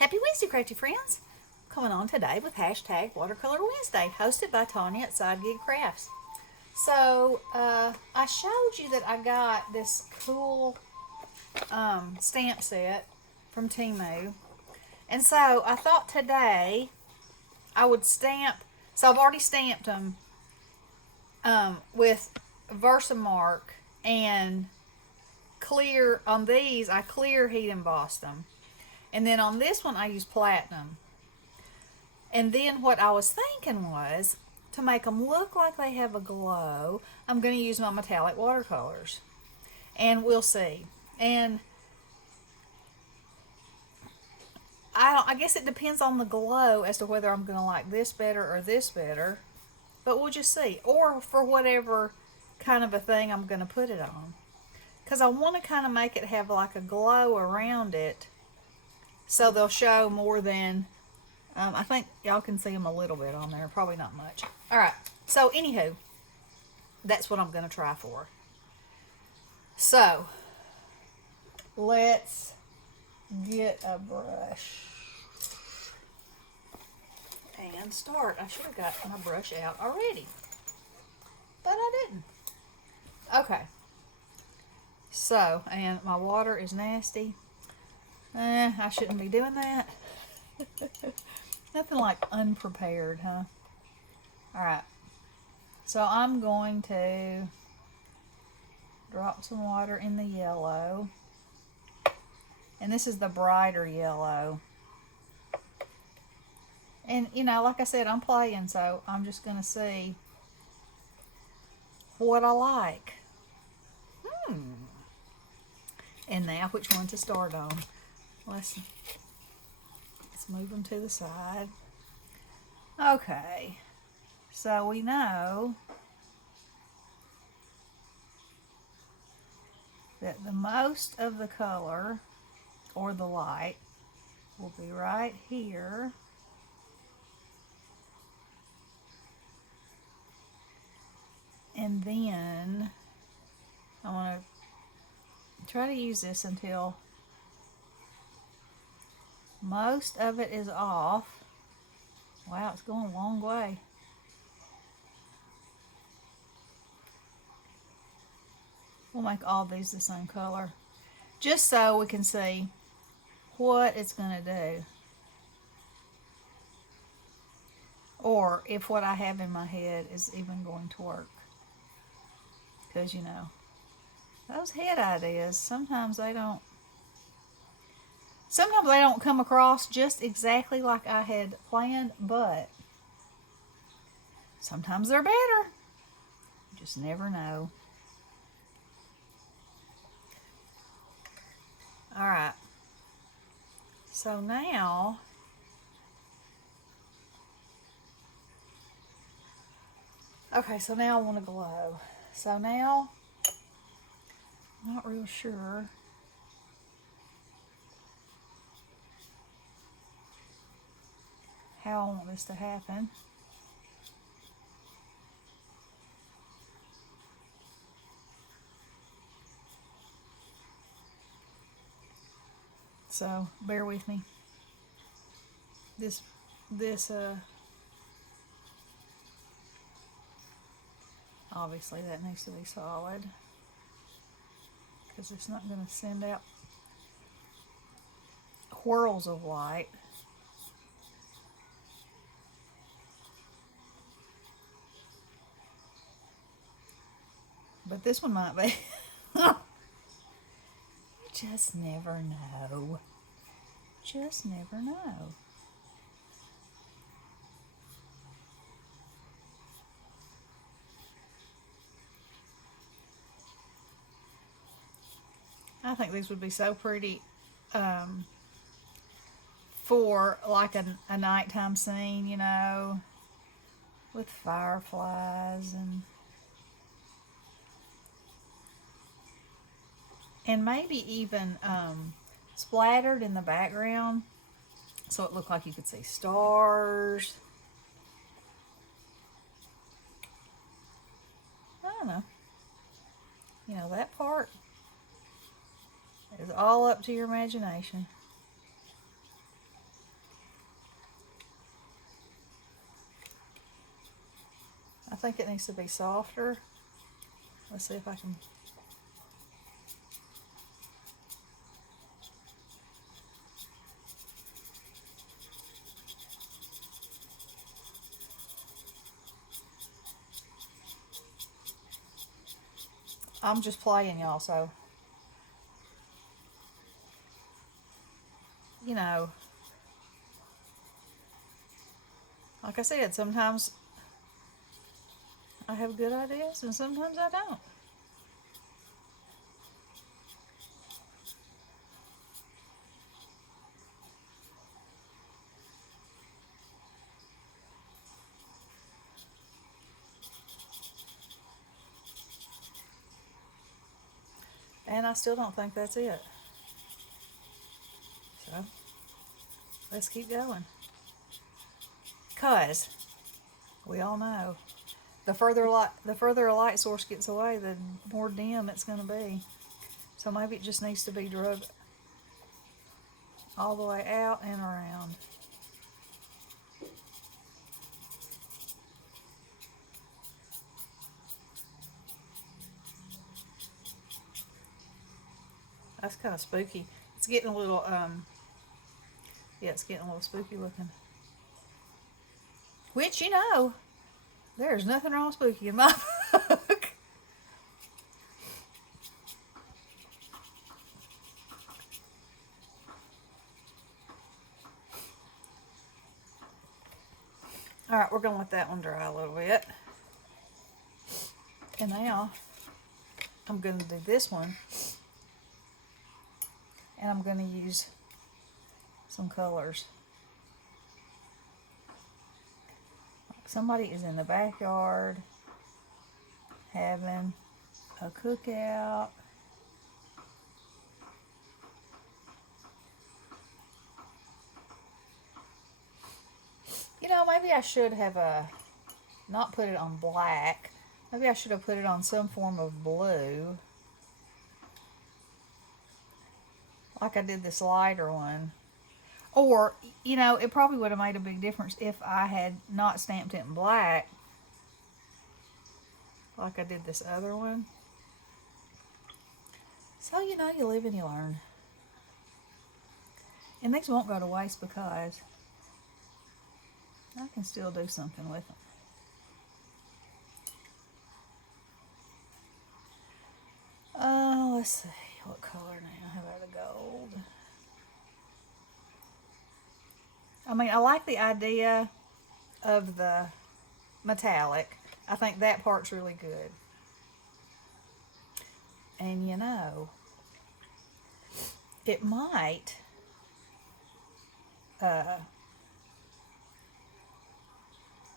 Happy Wednesday, crafty friends! Coming on today with hashtag Watercolor Wednesday, hosted by Tanya at Side Gig Crafts. So, I showed you that I got this cool stamp set from Temu. And so, I thought today I would stamp. So, I've already stamped them with Versamark and clear. On these, I clear heat embossed them. And then on this one, I use platinum. And then what I was thinking was, to make them look like they have a glow, I'm going to use my metallic watercolors. And we'll see. And I guess it depends on the glow as to whether I'm going to like this better or this better. But we'll just see. Or for whatever kind of a thing I'm going to put it on. Because I want to kind of make it have like a glow around it, so they'll show more than, I think y'all can see them a little bit on there, probably not much. All right, so anywho, that's what I'm going to try for. So, let's get a brush and start. I should have got my brush out already, but I didn't. Okay, so, and my water is nasty. I shouldn't be doing that. Nothing like unprepared, huh? Alright. So I'm going to drop some water in the yellow. And this is the brighter yellow. And, you know, like I said, I'm playing, so I'm just going to see what I like. And now, which one to start on? Let's move them to the side. Okay, so we know that the most of the color or the light will be right here. And then I want to try to use this until most of it is off. Wow, it's going a long way. We'll make all these the same color, just so we can see what it's going to do. Or if what I have in my head is even going to work. Because, you know, those head ideas, sometimes they don't come across just exactly like I had planned, but sometimes they're better. You just never know. Alright. So now, okay, so now I want to glow. So now, I'm not real sure how I want this to happen. So bear with me. This obviously that needs to be solid, because it's not going to send out whirls of light. But this one might be. You just never know. Just never know. I think these would be so pretty for like a nighttime scene, you know, with fireflies and maybe even splattered in the background, so it looked like you could see stars. I don't know. You know, that part is all up to your imagination. think it needs to be softer. Let's see if I can. I'm just playing, y'all, so, you know, like I said, sometimes I have good ideas and sometimes I don't. And I still don't think that's it. So, let's keep going. Because we all know the further a light source gets away, the more dim it's going to be. So maybe it just needs to be drugged all the way out and around. That's kind of spooky. It's getting a little, yeah, it's getting a little spooky looking. Which, you know, there's nothing wrong with spooky in my book. Alright, we're going to let that one dry a little bit. And now, I'm going to do this one. And I'm going to use some colors. Somebody is in the backyard having a cookout. You know, maybe I should have not put it on black. Maybe I should have put it on some form of blue. Like I did this lighter one. Or, you know, it probably would have made a big difference if I had not stamped it in black. Like I did this other one. So, you know, you live and you learn. And these won't go to waste because I can still do something with them. Let's see. What color now? How about a gold? I mean, I like the idea of the metallic. I think that part's really good. And you know, it might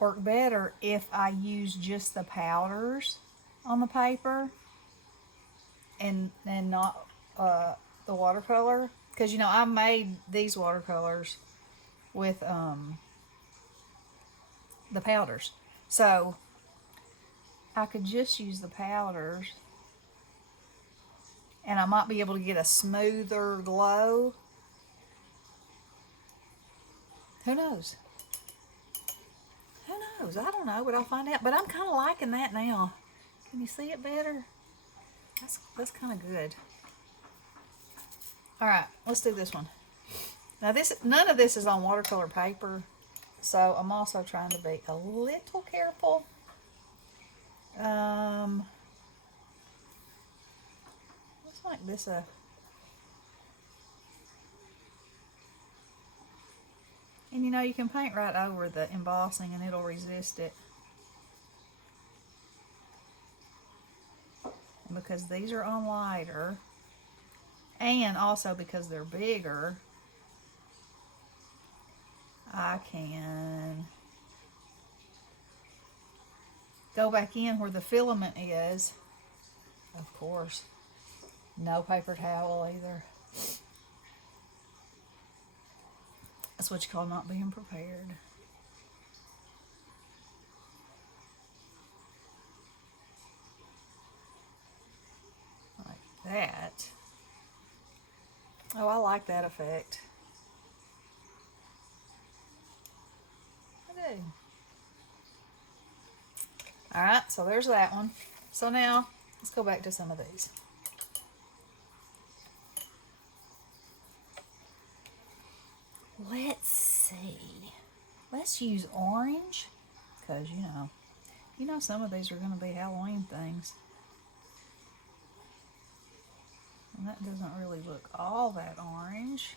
work better if I use just the powders on the paper and not the watercolor. Because, you know, I made these watercolors with the powders. So, I could just use the powders and I might be able to get a smoother glow. Who knows? Who knows? I don't know, but I'll find out. But I'm kind of liking that now. Can you see it better? That's kind of good. All right, let's do this one. Now none of this is on watercolor paper, so I'm also trying to be a little careful. Let's make this a. And you know, you can paint right over the embossing and it'll resist it. And because these are on lighter, and also because they're bigger, I can go back in where the filament is. Of course, no paper towel either. That's what you call not being prepared. Like that. Oh, I like that effect. I do. All right, so there's that one. So now let's go back to some of these. Let's see. Let's use orange because you know some of these are going to be Halloween things. And that doesn't really look all that orange,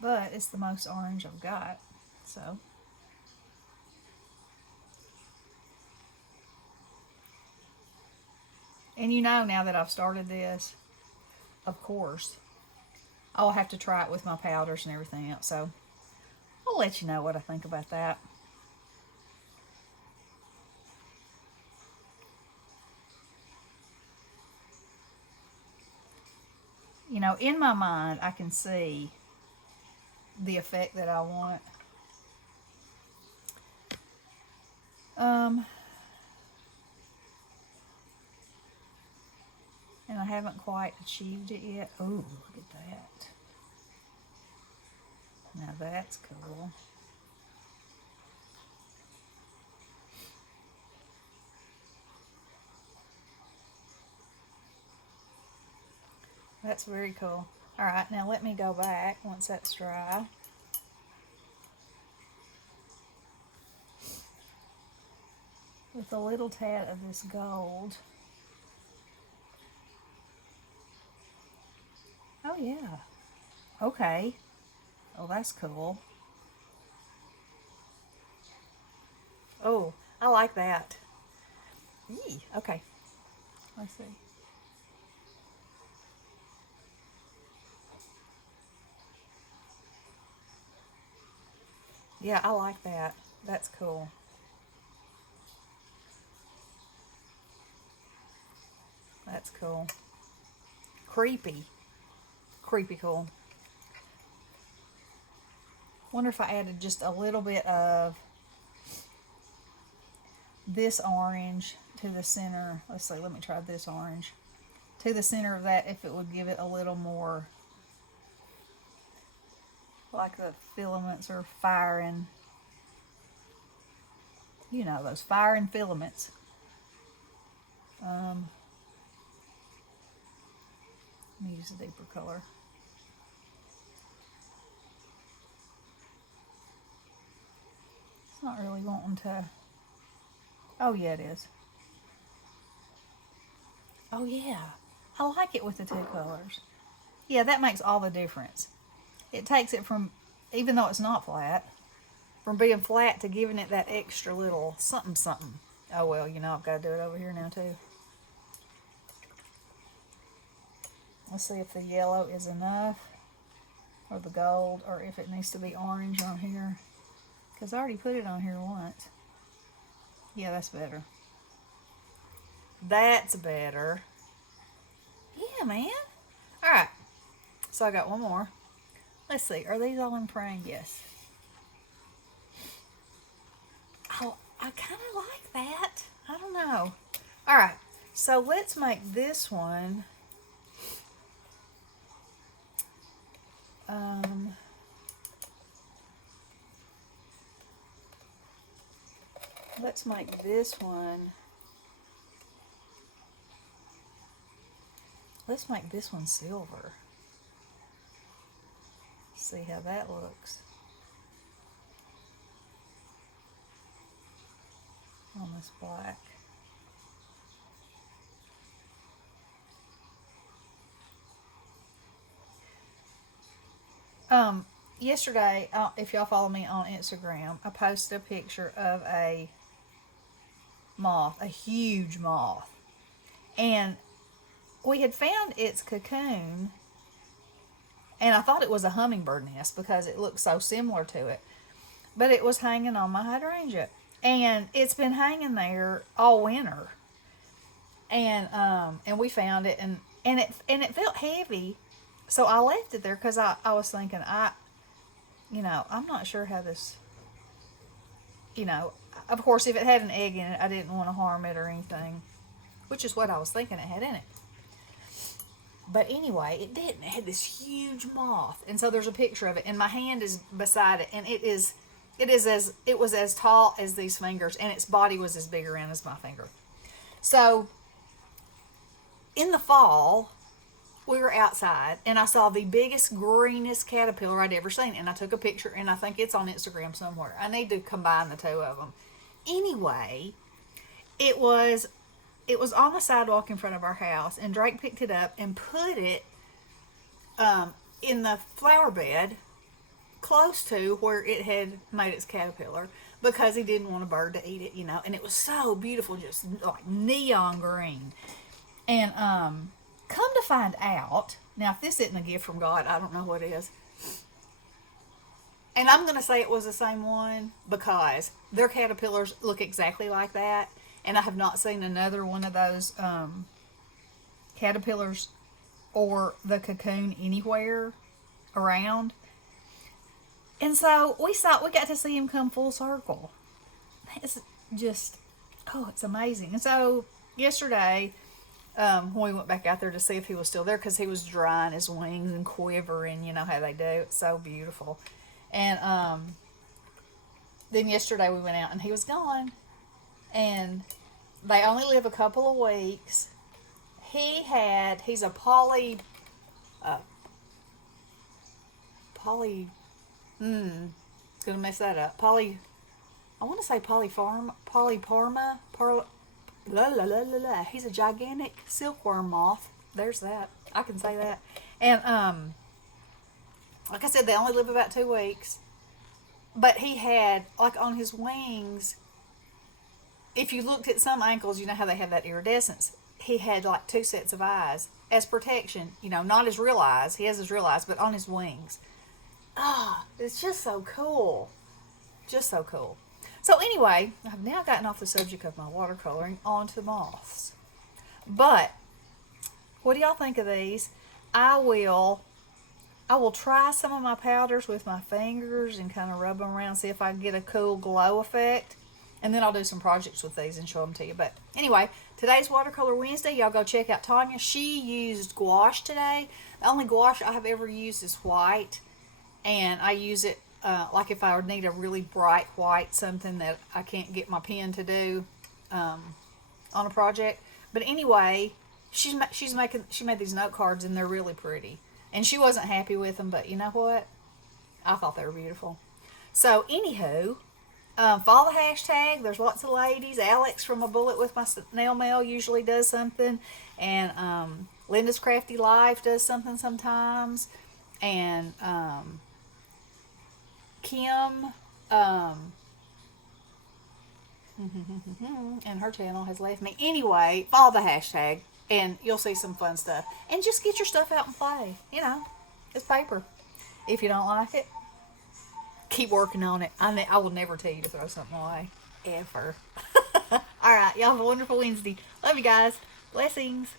but it's the most orange I've got. So and now that I've started this, of course, I'll have to try it with my powders and everything else. So I'll let you know what I think about that. In my mind, I can see the effect that I want. And I haven't quite achieved it yet. Oh, look at that. Now that's cool. That's very cool. All right, now let me go back once that's dry. With a little tad of this gold. Oh yeah. Okay. Oh, that's cool. Oh, I like that. Yee. Okay. Let's see. Yeah, I like that. That's cool. That's cool. Creepy. Creepy cool. Wonder if I added just a little bit of this orange to the center. Let's see, let me try this orange. To the center of that, if it would give it a little more, like the filaments are firing. Those firing filaments. Let me use a deeper color. It's not really wanting to. Oh yeah, it is. Oh yeah, I like it with the two colors. Yeah, that makes all the difference. It takes it from, even though it's not flat, from being flat to giving it that extra little something something. Oh well, I've got to do it over here now too. Let's see if the yellow is enough, or the gold, or if it needs to be orange on here. Because I already put it on here once. Yeah, that's better. That's better. Yeah, man. Alright. So I got one more. Let's see. Are these all in frame? Yes. Oh, I kind of like that. I don't know. Alright. So let's make this one. Let's make this one. Let's make this one silver. See how that looks on this black. Yesterday, if y'all follow me on Instagram, I posted a picture of a moth, a huge moth, and we had found its cocoon, and I thought it was a hummingbird nest because it looked so similar to it, but it was hanging on my hydrangea, and it's been hanging there all winter, and we found it, and it felt heavy, so I left it there because I was thinking I'm not sure how this, of course, if it had an egg in it, I didn't want to harm it or anything, which is what I was thinking it had in it. But anyway, it didn't. It had this huge moth. And so there's a picture of it, and my hand is beside it, and it is it was as tall as these fingers, and its body was as big around as my finger. So in the fall, we were outside, and I saw the biggest, greenest caterpillar I'd ever seen. And I took a picture, and I think it's on Instagram somewhere. I need to combine the two of them. Anyway, it was on the sidewalk in front of our house, and Drake picked it up and put it in the flower bed close to where it had made its caterpillar, because he didn't want a bird to eat it, you know. And it was so beautiful, just like neon green. And come to find out, now if this isn't a gift from God, I don't know what is. And I'm going to say it was the same one because their caterpillars look exactly like that. And I have not seen another one of those caterpillars or the cocoon anywhere around. And so we got to see him come full circle. It's just, oh, it's amazing. And so yesterday, when we went back out there to see if he was still there, because he was drying his wings and quivering, you know how they do. It's so beautiful. And then yesterday we went out and he was gone. And they only live a couple of weeks. He's a gonna mess that up. I want to say polyparma. He's a gigantic silkworm moth. There's that. I can say that. And like I said, they only live about 2 weeks. But he had, like, on his wings, if you looked at some ankles, you know how they have that iridescence. He had like 2 sets of eyes as protection. You know, not his real eyes. He has his real eyes, but on his wings. It's just so cool. Just so cool. So anyway, I've now gotten off the subject of my watercoloring onto moths. But what do y'all think of these? I will try some of my powders with my fingers and kind of rub them around, see if I can get a cool glow effect. And then I'll do some projects with these and show them to you. But anyway, today's Watercolor Wednesday. Y'all go check out Tanya. She used gouache today. The only gouache I have ever used is white. And I use it like if I need a really bright white, something that I can't get my pen to do on a project. But anyway, she made these note cards, and they're really pretty. And she wasn't happy with them, but you know what? I thought they were beautiful. So anywho, follow the hashtag. There's lots of ladies. Alex from A Bullet with My Snail Mail usually does something. And Linda's Crafty Life does something sometimes. And Kim and her channel has left me. Anyway, follow the hashtag and you'll see some fun stuff. And just get your stuff out and play. You know, it's paper. If you don't like it, keep working on it. I will never tell you to throw something away. Ever. Alright, y'all have a wonderful Wednesday. Love you guys. Blessings.